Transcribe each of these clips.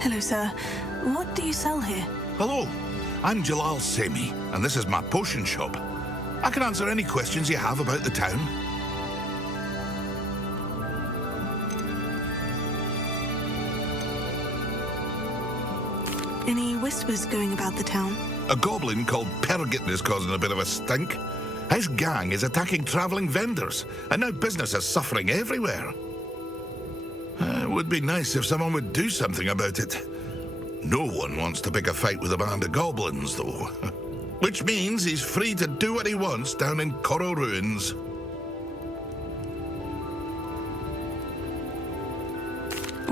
Hello, sir. What do you sell here? Hello, I'm Jalal Semi, and this is my potion shop. I can answer any questions you have about the town. Any whispers going about the town? A goblin called Pergit is causing a bit of a stink. His gang is attacking travelling vendors, and now business is suffering everywhere. It would be nice if someone would do something about it. No one wants to pick a fight with a band of goblins, though. Which means he's free to do what he wants down in Coral Ruins.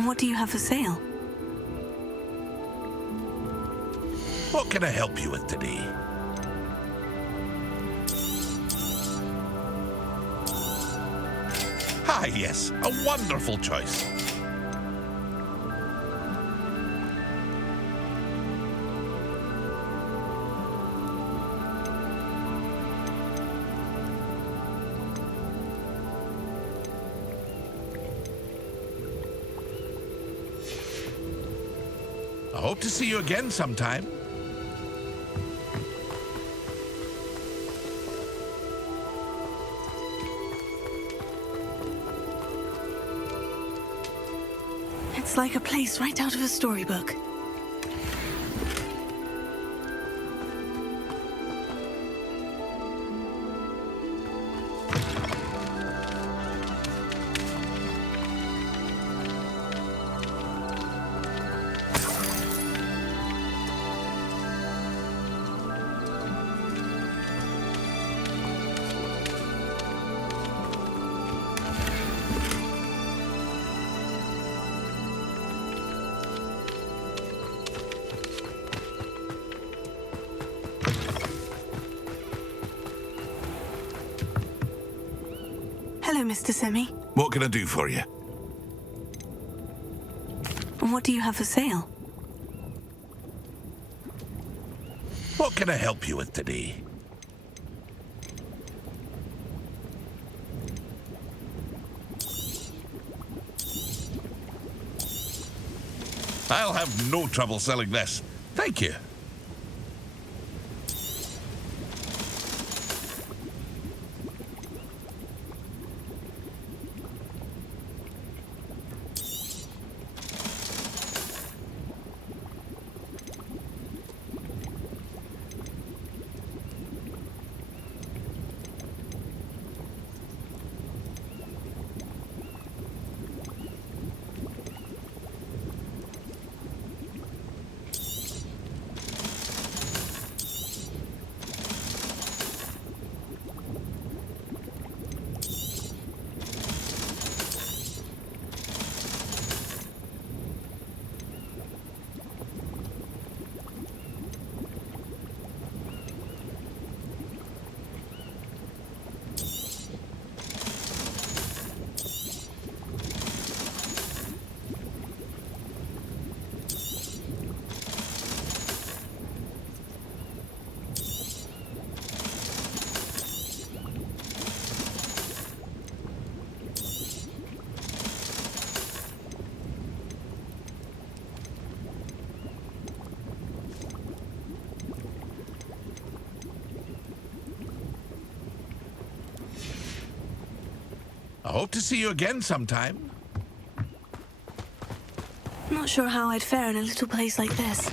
What do you have for sale? What can I help you with today? Ah, yes, a wonderful choice. I hope to see you again sometime. It's like a place right out of a storybook. Hello, Mr. Semi. What can I do for you? What do you have for sale? What can I help you with today? I'll have no trouble selling this. Thank you. I hope to see you again sometime. Not sure how I'd fare in a little place like this.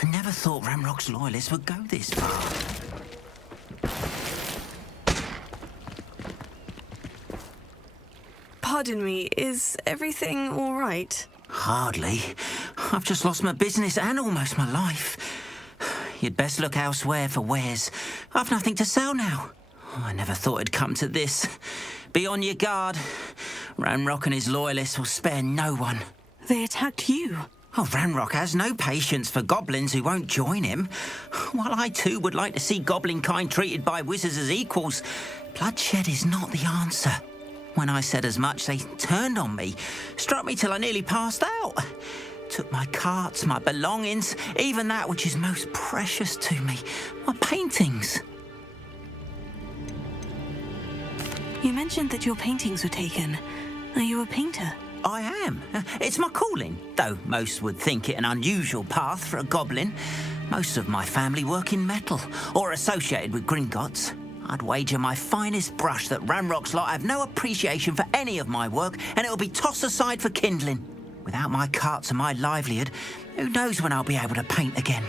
I never thought Ramrock's loyalists would go this far. Pardon me, is everything all right? Hardly. I've just lost my business and almost my life. You'd best look elsewhere for wares. I've nothing to sell now. I never thought it'd come to this. Be on your guard. Ranrock and his loyalists will spare no one. They attacked you. Oh, Ranrock has no patience for goblins who won't join him. While I too would like to see goblin kind treated by wizards as equals, bloodshed is not the answer. When I said as much, they turned on me, struck me till I nearly passed out. Took my carts, my belongings, even that which is most precious to me, my paintings. You mentioned that your paintings were taken. Are you a painter? I am. It's my calling, though most would think it an unusual path for a goblin. Most of my family work in metal, or associated with Gringotts. I'd wager my finest brush that Ranrock's lot have no appreciation for any of my work, and it'll be tossed aside for kindling. Without my carts and my livelihood, who knows when I'll be able to paint again?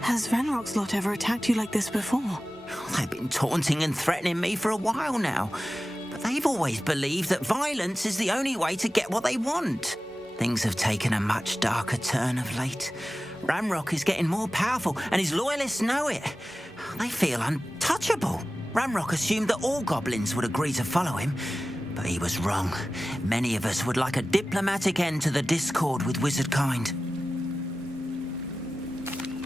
Has Ranrock's lot ever attacked you like this before? They've been taunting and threatening me for a while now, but they've always believed that violence is the only way to get what they want. Things have taken a much darker turn of late. Ranrock is getting more powerful, and his loyalists know it. They feel untouchable. Ranrock assumed that all goblins would agree to follow him, but he was wrong. Many of us would like a diplomatic end to the discord with wizard kind.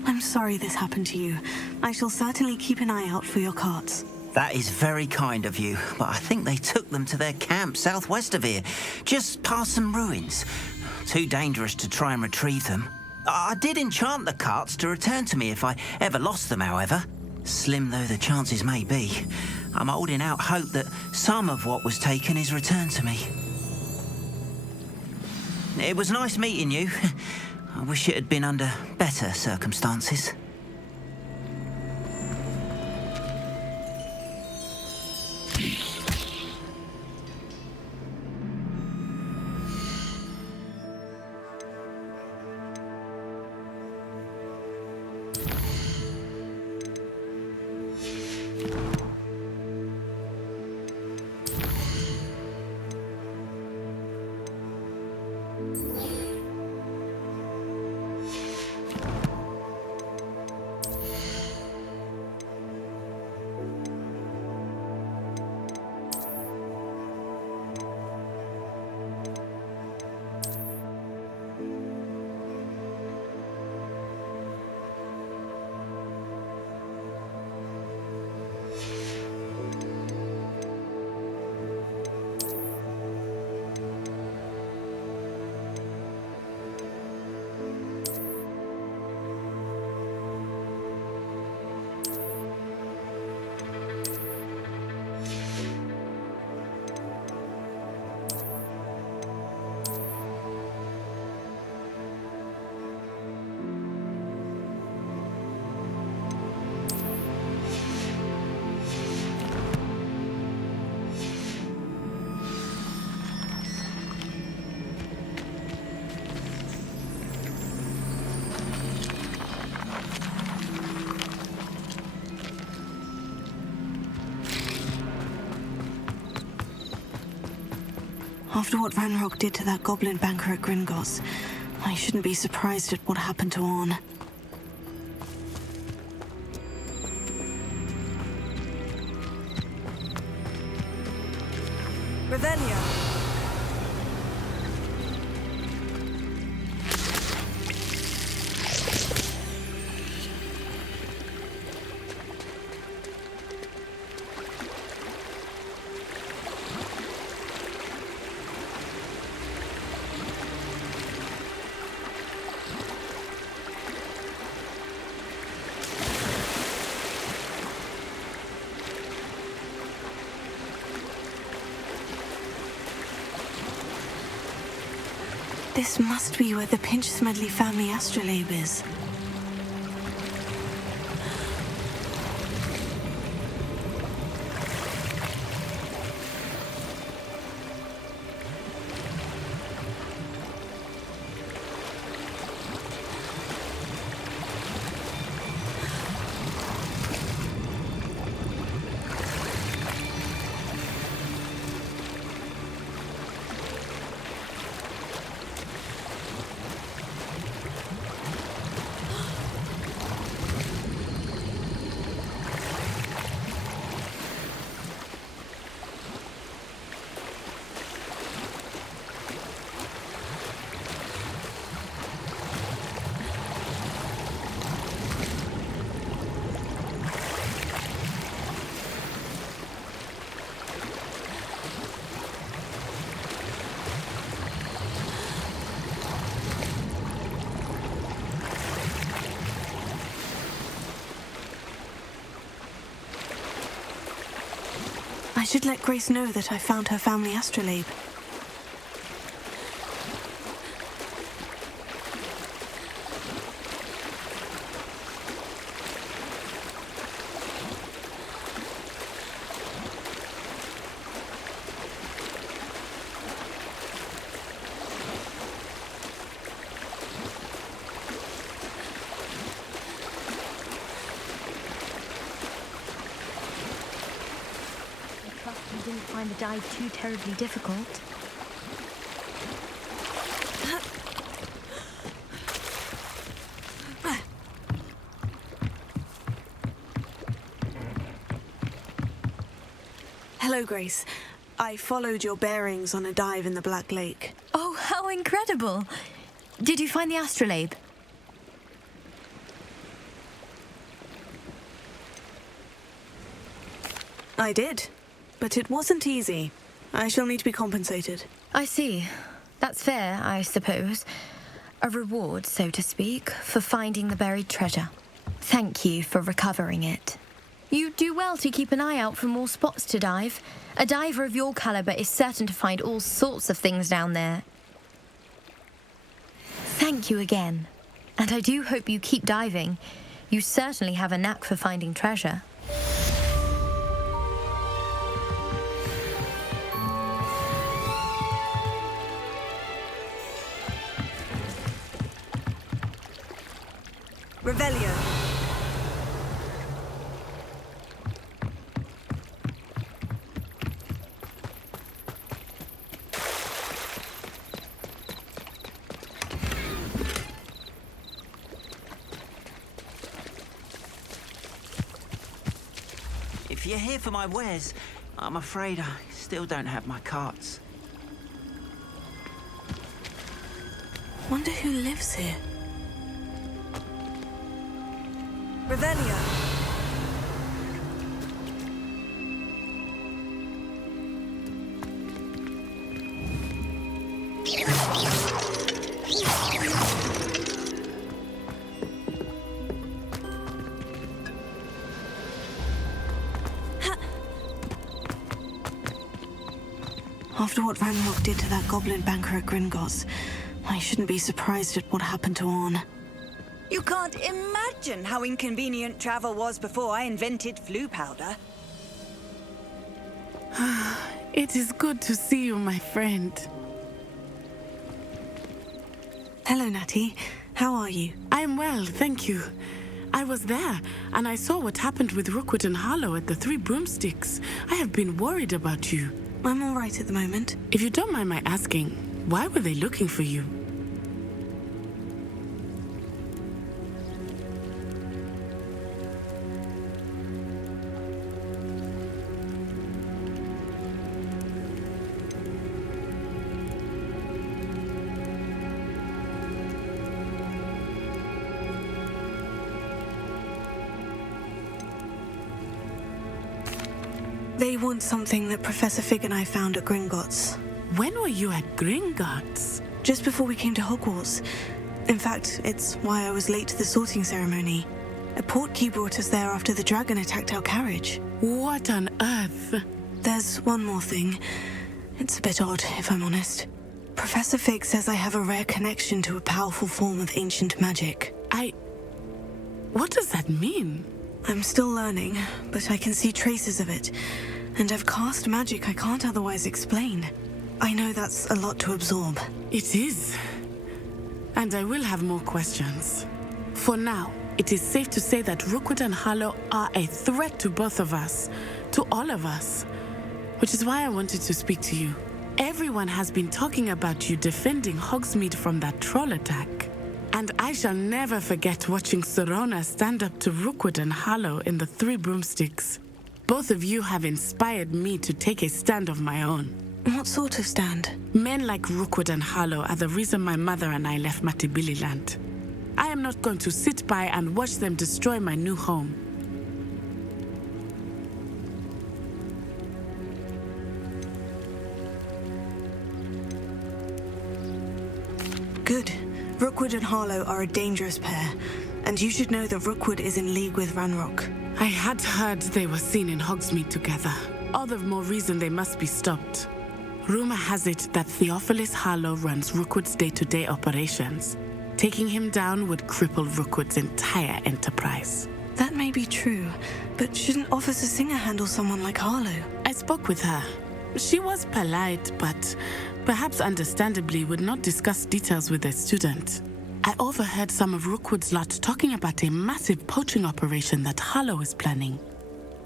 I'm sorry this happened to you. I shall certainly keep an eye out for your carts. That is very kind of you, but I think they took them to their camp southwest of here, just past some ruins. Too dangerous to try and retrieve them. I did enchant the carts to return to me if I ever lost them, however. Slim though the chances may be, I'm holding out hope that some of what was taken is returned to me. It was nice meeting you. I wish it had been under better circumstances. After what Ranrock did to that goblin banker at Gringotts, I shouldn't be surprised at what happened to Orn. Revelio! This must be where the Pinch-Smedley family astrolabe is. should let Grace know that I found her family astrolabe. You didn't find the dive too terribly difficult. Hello, Grace. I followed your bearings on a dive in the Black Lake. Oh, how incredible! Did you find the astrolabe? I did, but it wasn't easy. I shall need to be compensated. I see. That's fair, I suppose. A reward, so to speak, for finding the buried treasure. Thank you for recovering it. You do well to keep an eye out for more spots to dive. A diver of your caliber is certain to find all sorts of things down there. Thank you again. And I do hope you keep diving. You certainly have a knack for finding treasure. Revelio. If you're here for my wares, I'm afraid I still don't have my carts. Wonder who lives here. Revelio. After what Ranrock did to that goblin banker at Gringotts, I shouldn't be surprised at what happened to Orn. You can't imagine how inconvenient travel was before I invented flu powder. It is good to see you, my friend. Hello, Natty. How are you? I'm well, thank you. I was there, and I saw what happened with Rookwood and Harlow at the Three Broomsticks. I have been worried about you. I'm all right at the moment. If you don't mind my asking, why were they looking for you? They want something that Professor Fig and I found at Gringotts. When were you at Gringotts? Just before we came to Hogwarts. In fact, it's why I was late to the sorting ceremony. A portkey brought us there after the dragon attacked our carriage. What on earth? There's one more thing. It's a bit odd, if I'm honest. Professor Fig says I have a rare connection to a powerful form of ancient magic. What does that mean? I'm still learning, but I can see traces of it. And I've cast magic I can't otherwise explain. I know that's a lot to absorb. It is. And I will have more questions. For now, it is safe to say that Rookwood and Harlow are a threat to both of us. To all of us. Which is why I wanted to speak to you. Everyone has been talking about you defending Hogsmeade from that troll attack. And I shall never forget watching Sorona stand up to Rookwood and Harlow in the Three Broomsticks. Both of you have inspired me to take a stand of my own. What sort of stand? Men like Rookwood and Harlow are the reason my mother and I left Matabeleland. I am not going to sit by and watch them destroy my new home. Good. Rookwood and Harlow are a dangerous pair, and you should know that Rookwood is in league with Ranrock. I had heard they were seen in Hogsmeade together. all the more reason they must be stopped. Rumor has it that Theophilus Harlow runs Rookwood's day-to-day operations. Taking him down would cripple Rookwood's entire enterprise. That may be true, but shouldn't Officer Singer handle someone like Harlow? I spoke with her. She was polite, but perhaps understandably would not discuss details with a student. I overheard some of Rookwood's lot talking about a massive poaching operation that Harlow is planning.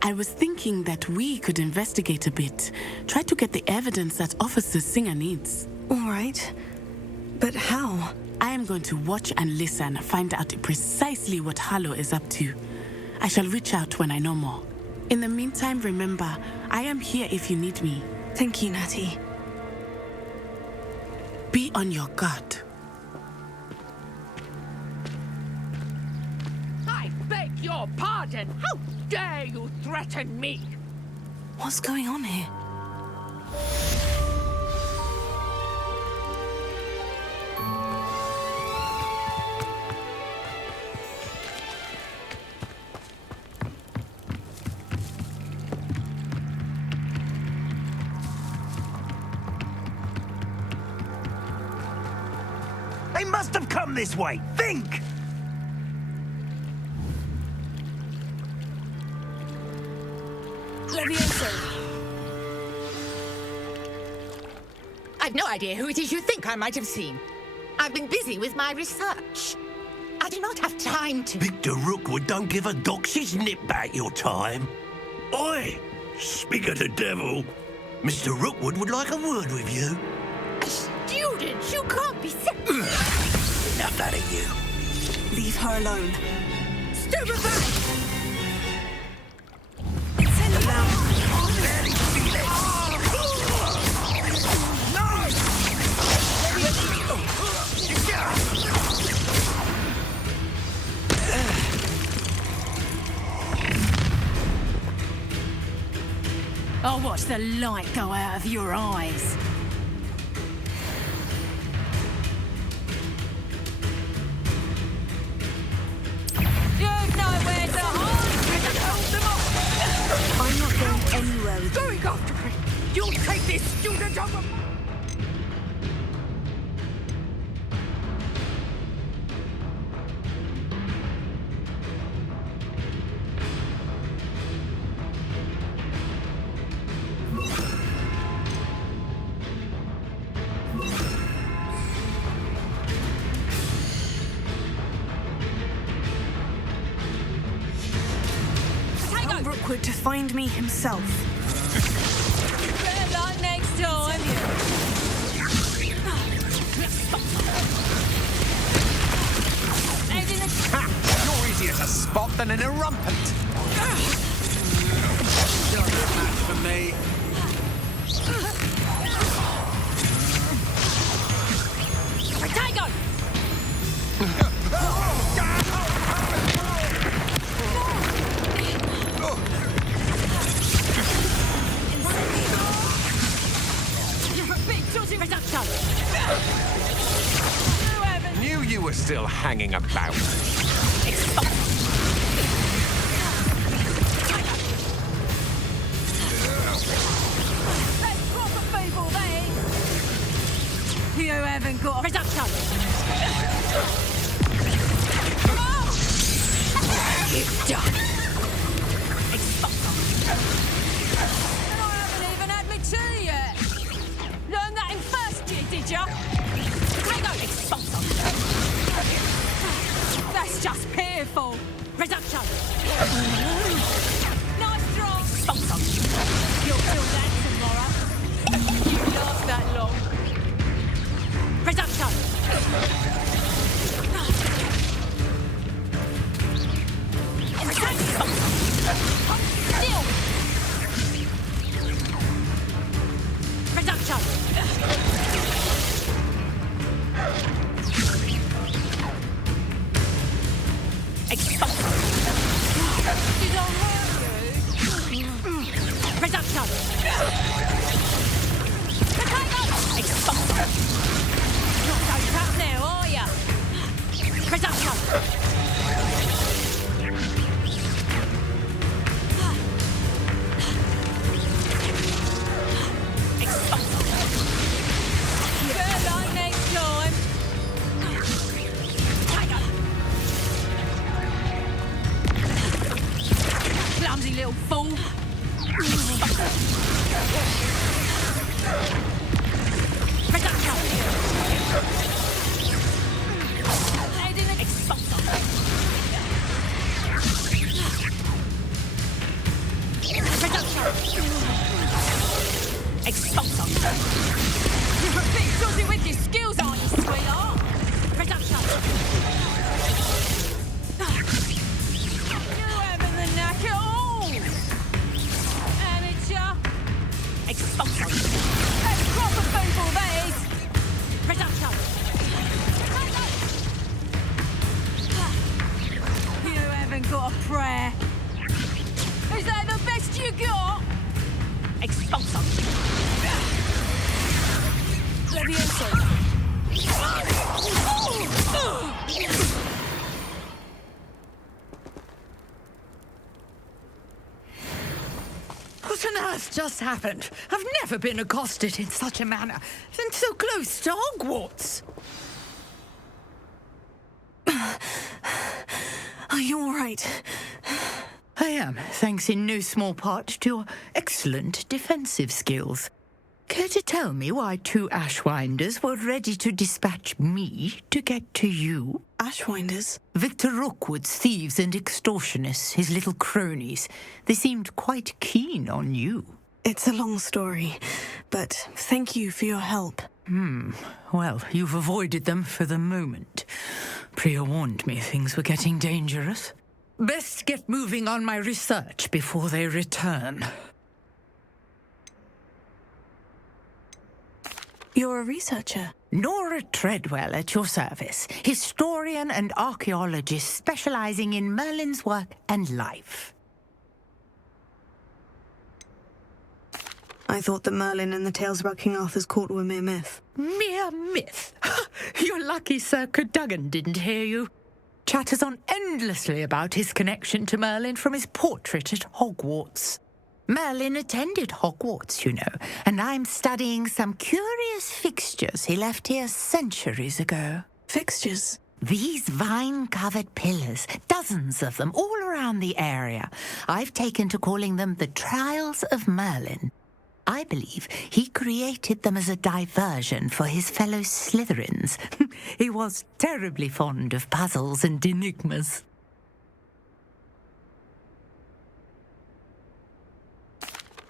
I was thinking that we could investigate a bit, try to get the evidence that Officer Singer needs. All right, but how? I am going to watch and listen, find out precisely what Harlow is up to. I shall reach out when I know more. In the meantime, remember, I am here if you need me. Thank you, Natty. Be on your guard. I beg your pardon. How dare you threaten me? What's going on here? They must have come this way. Think! I've no idea who it is you think I might have seen. I've been busy with my research. I do not have time to... Victor Rookwood don't give a doxy's nip back your time. Oi! Speak of the devil. Mr. Rookwood would like a word with you. Students, you can't be sick. Enough out of you. Leave her alone. Stupefy! Send her down. Barely feel it. I'll watch the light go out of your eyes. You've nowhere to hide. Hold them off. I'm not going anywhere with you. Going after me. You'll take this student over. Rookwood to find me himself. Good luck next time. You're easier to spot than an irrumpent. You're a good match for me. Potato! Knew you were still hanging about. That's proper people, they. You haven't got a reduction. You've done. And I haven't even had my tea yet. Learned that in first year, did ya? Potato expulsor. That's just pitiful. Reduction. Nice draw. Expulsor. You'll feel that tomorrow. You last that long. Reduction. Still. Reduction. Expulsor. You don't hurt you. Reduction. Potato. Expulsor. Not so tough now, are ya? Reduction. You're a bit dodgy with your skills, aren't you, sweetheart? Reduction. You haven't the knack at all. Amateur. Expulsion. That's proper people, that is. Reduction. You haven't got a prayer. Is that the best you got? Expulsion. Levioso. What on earth just happened? I've never been accosted in such a manner, and so close to Hogwarts. Are you all right? I am, thanks in no small part to your excellent defensive skills. Care to tell me why 2 Ashwinders were ready to dispatch me to get to you? Ashwinders? Victor Rookwood's thieves and extortionists, his little cronies. They seemed quite keen on you. It's a long story, but thank you for your help. Well, you've avoided them for the moment. Priya warned me things were getting dangerous. Best get moving on my research before they return. You're a researcher? Nora Treadwell at your service, historian and archaeologist specializing in Merlin's work and life. I thought that Merlin and the tales about King Arthur's court were mere myth. Mere myth? You're lucky Sir Cadogan didn't hear you. Chatters on endlessly about his connection to Merlin from his portrait at Hogwarts. Merlin attended Hogwarts, you know, and I'm studying some curious fixtures he left here centuries ago. Fixtures? These vine-covered pillars, dozens of them all around the area. I've taken to calling them the Trials of Merlin. I believe he created them as a diversion for his fellow Slytherins. He was terribly fond of puzzles and enigmas.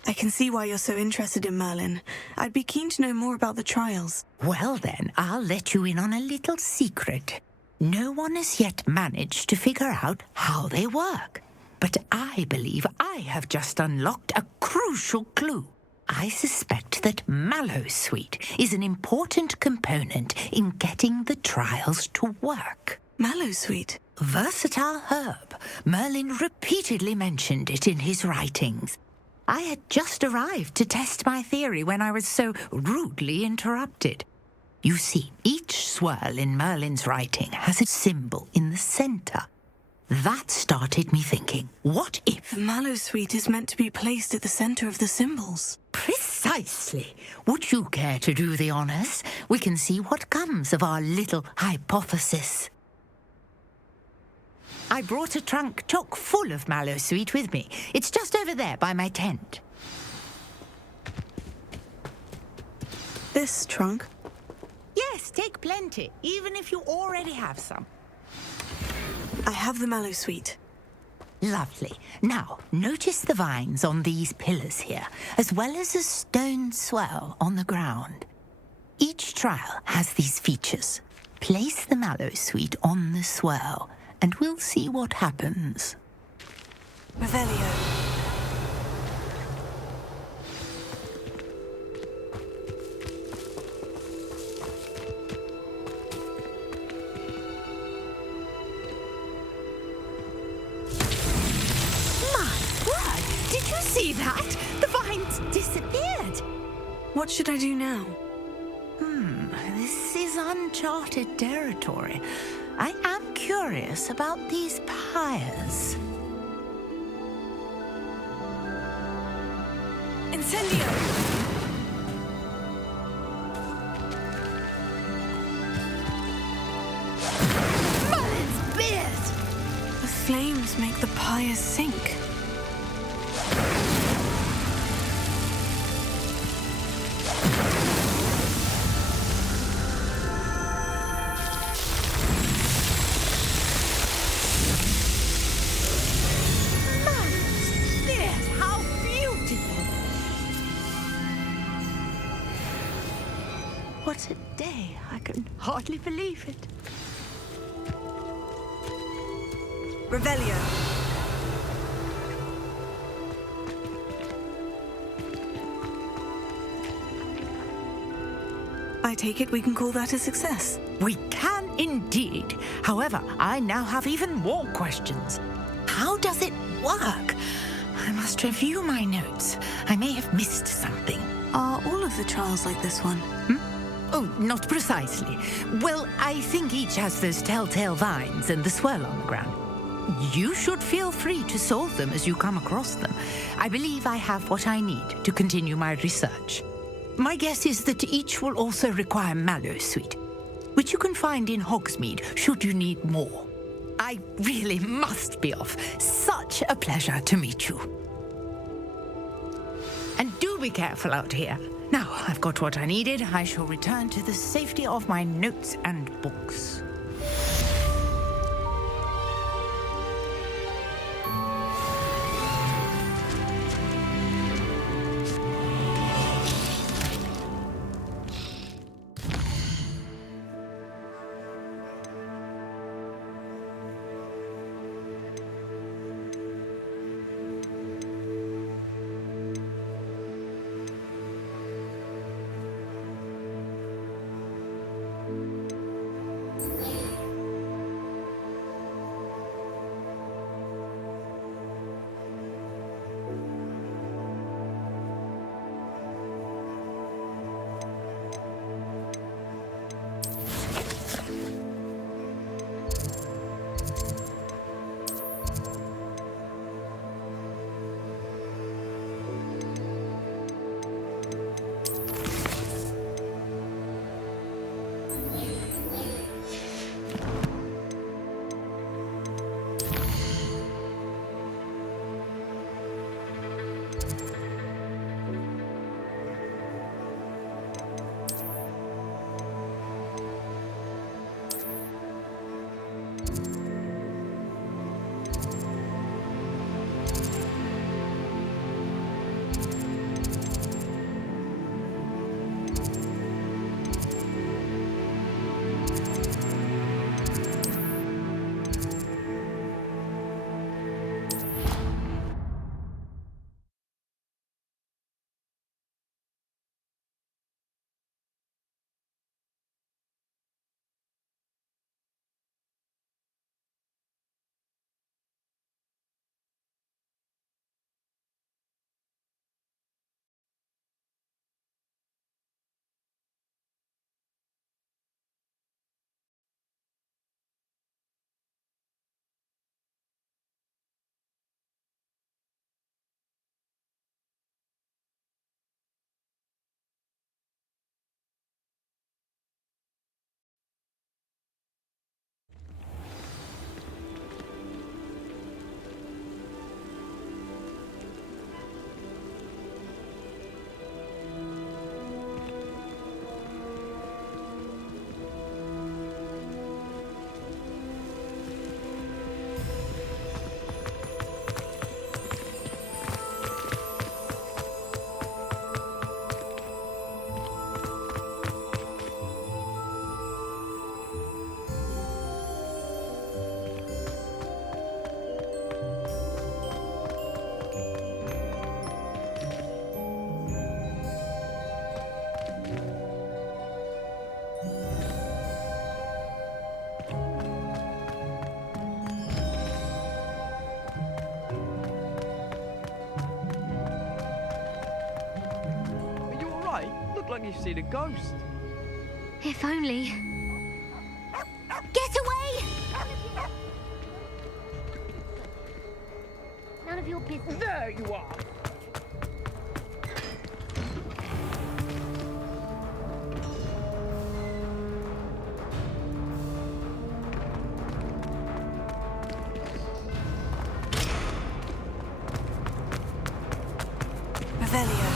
I can see why you're so interested in Merlin. I'd be keen to know more about the trials. Well then, I'll let you in on a little secret. No one has yet managed to figure out how they work. But I believe I have just unlocked a crucial clue. I suspect that Mallowsweet is an important component in getting the trials to work. Mallowsweet? Versatile herb. Merlin repeatedly mentioned it in his writings. I had just arrived to test my theory when I was so rudely interrupted. You see, each swirl in Merlin's writing has a symbol in the centre. That started me thinking, what if... The Mallowsweet is meant to be placed at the centre of the symbols. Precisely. Would you care to do the honours? We can see what comes of our little hypothesis. I brought a trunk chock full of Mallowsweet with me. It's just over there by my tent. This trunk? Yes, take plenty, even if you already have some. I have the Mallowsweet. Lovely. Now, notice the vines on these pillars here, as well as a stone swirl on the ground. Each trial has these features. Place the Mallowsweet on the swirl, and we'll see what happens. Revelio. See that? The vines disappeared. What should I do now? This is uncharted territory. I am curious about these pyres. Incendio! Merlin's beard! The flames make the pyres sink. What a day. I can hardly believe it. Revelio. I take it we can call that a success. We can indeed. However, I now have even more questions. How does it work? I must review my notes. I may have missed something. Are all of the trials like this one? Oh, not precisely. Well, I think each has those telltale vines and the swirl on the ground. You should feel free to solve them as you come across them. I believe I have what I need to continue my research. My guess is that each will also require mallow sweet, which you can find in Hogsmeade should you need more. I really must be off. Such a pleasure to meet you. And do be careful out here. Now I've got what I needed, I shall return to the safety of my notes and books. Like you've seen a ghost. If only. Get away! None of your business. There you are. Revelio.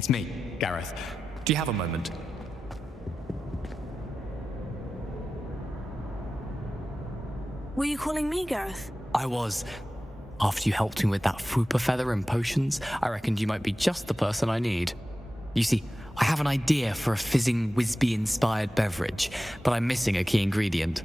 it's me, Gareth. Do you have a moment? Were you calling me, Gareth? I was. After you helped me with that fupa feather and potions, I reckoned you might be just the person I need. You see, I have an idea for a fizzing Wisby-inspired beverage, but I'm missing a key ingredient.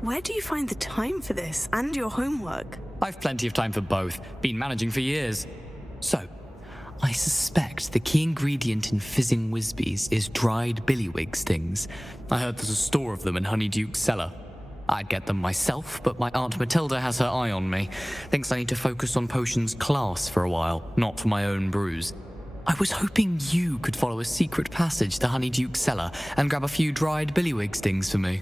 Where do you find the time for this and your homework? I've plenty of time for both. Been managing for years. So, I suspect the key ingredient in fizzing Wisbies is dried billywig stings. I heard there's a store of them in Honeyduke's cellar. I'd get them myself, but my Aunt Matilda has her eye on me. Thinks I need to focus on potions class for a while, not for my own brews. I was hoping you could follow a secret passage to Honeyduke's cellar and grab a few dried billywig stings for me.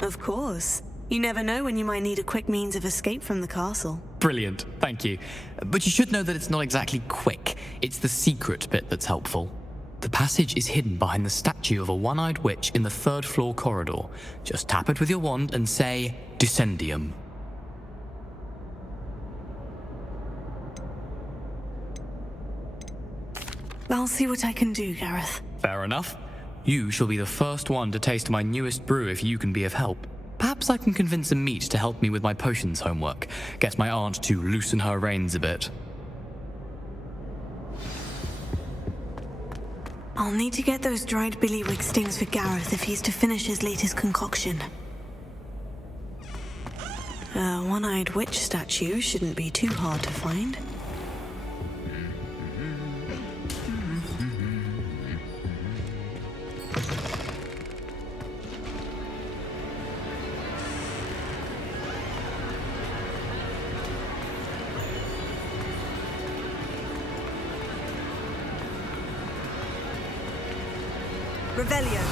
Of course. You never know when you might need a quick means of escape from the castle. Brilliant, thank you. But you should know that it's not exactly quick. It's the secret bit that's helpful. The passage is hidden behind the statue of a one-eyed witch in the third-floor corridor. Just tap it with your wand and say, Descendium. I'll see what I can do, Gareth. Fair enough. You shall be the first one to taste my newest brew if you can be of help. Perhaps I can convince a meat to help me with my potions homework. Get my aunt to loosen her reins a bit. I'll need to get those dried billywig stings for Gareth if he's to finish his latest concoction. A one-eyed witch statue shouldn't be too hard to find. Revelio.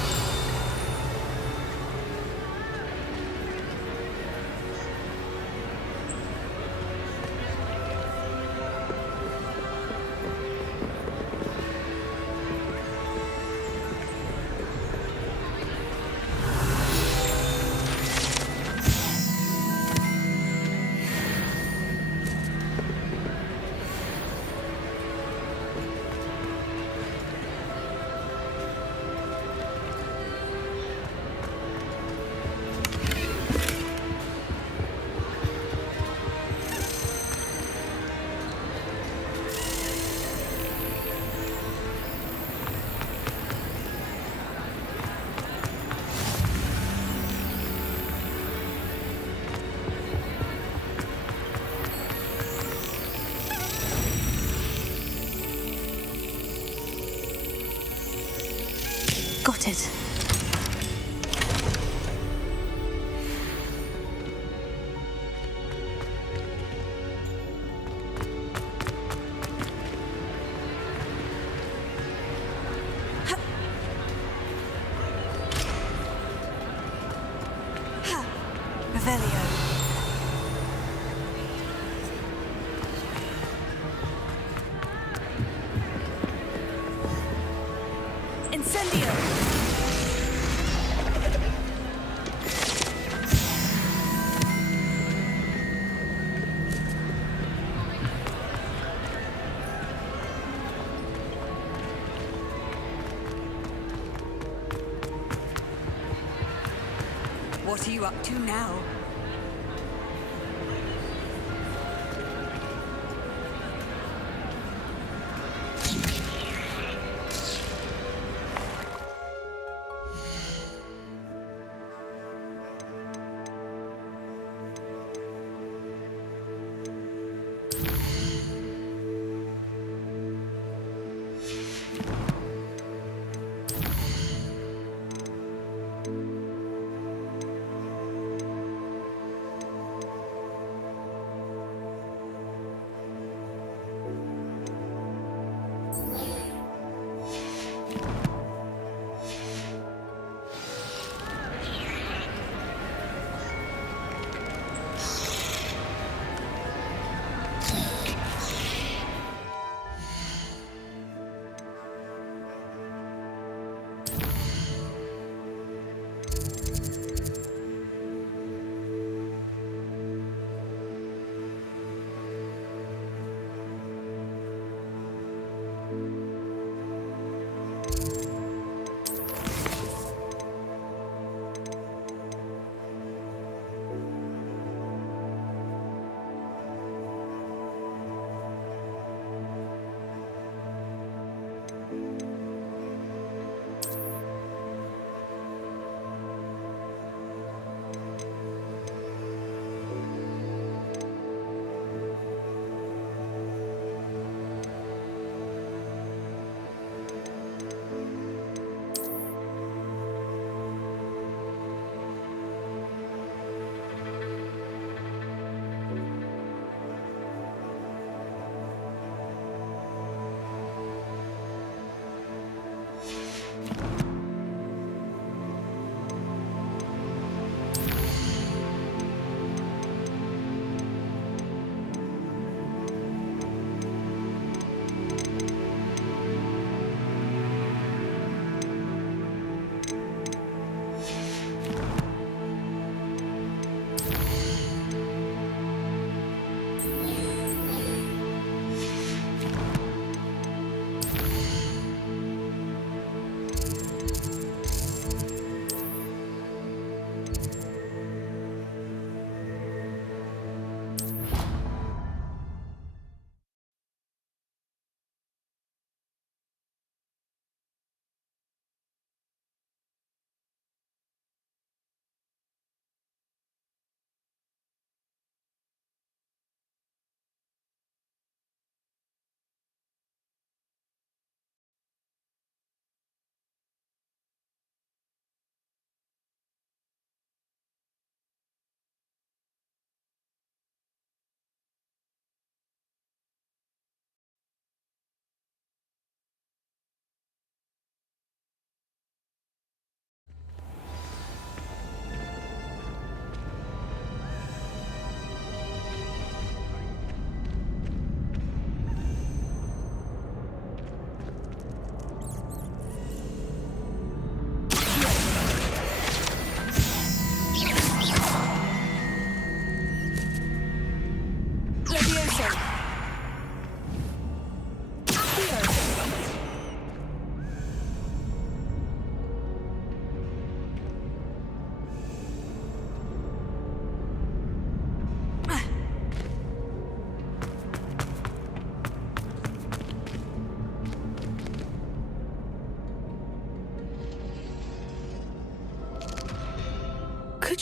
Got it. Revelio. Incendio. What are you up to now?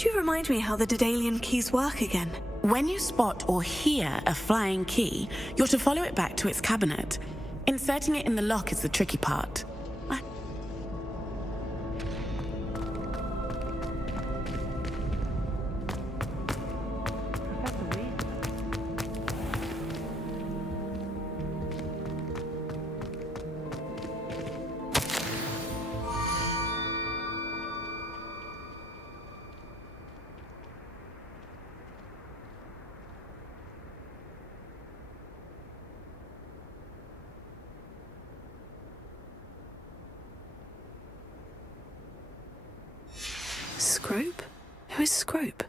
Could you remind me how the Daedalian keys work again? When you spot or hear a flying key, you're to follow it back to its cabinet. Inserting it in the lock is the tricky part. Scrope? Who is Scrope?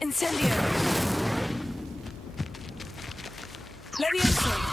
Incendio! Levioso!